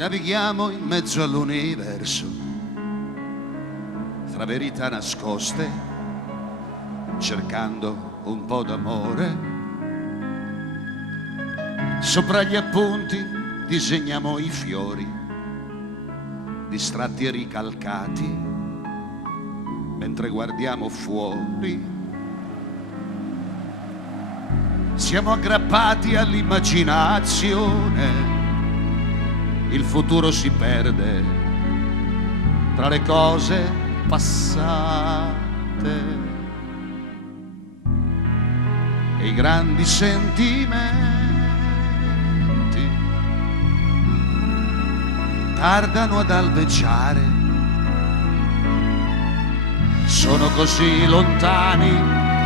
navighiamo in mezzo all'universo, fra verità nascoste, cercando un po' d'amore. Sopra gli appunti disegniamo i fiori, distratti e ricalcati, mentre guardiamo fuori. Siamo aggrappati all'immaginazione, il futuro si perde tra le cose passate e i grandi sentimenti tardano ad albeggiare, sono così lontani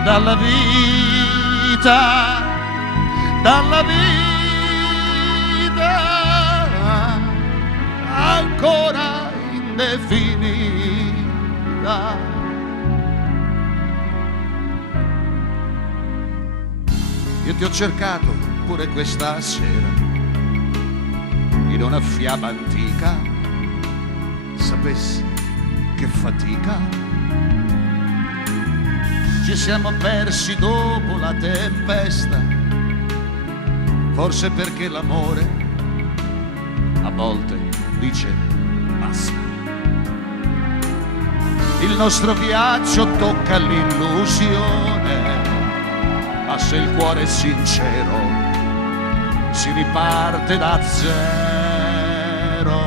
dalla vita, dalla vita ancora indefinita. Io ti ho cercato pure questa sera in una fiaba antica, sapessi che fatica. Ci siamo persi dopo la tempesta, forse perché l'amore a volte dice basta. Il nostro viaggio tocca l'illusione, ma se il cuore è sincero si riparte da zero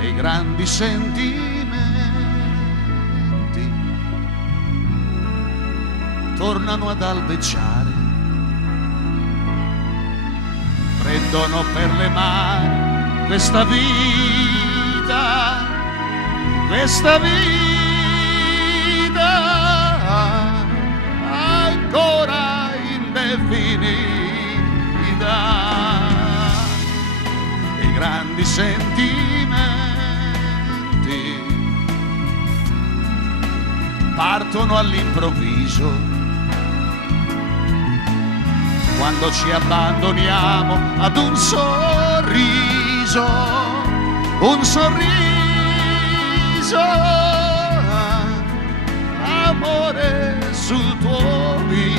e i grandi sentimenti tornano ad albeggiare, prendono per le mani questa vita, questa vita ancora indefinita. I grandi sentimenti partono all'improvviso quando ci abbandoniamo ad un sorriso, un sorriso, amore sul tuo viso.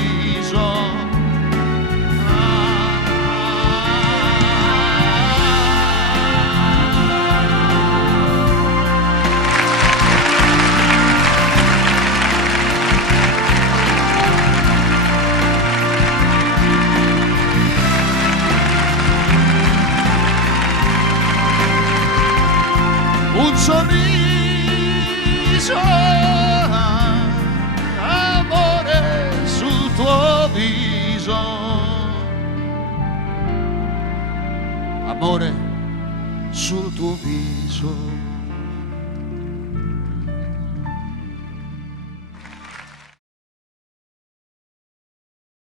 Un sorriso, amore sul tuo viso, amore sul tuo viso.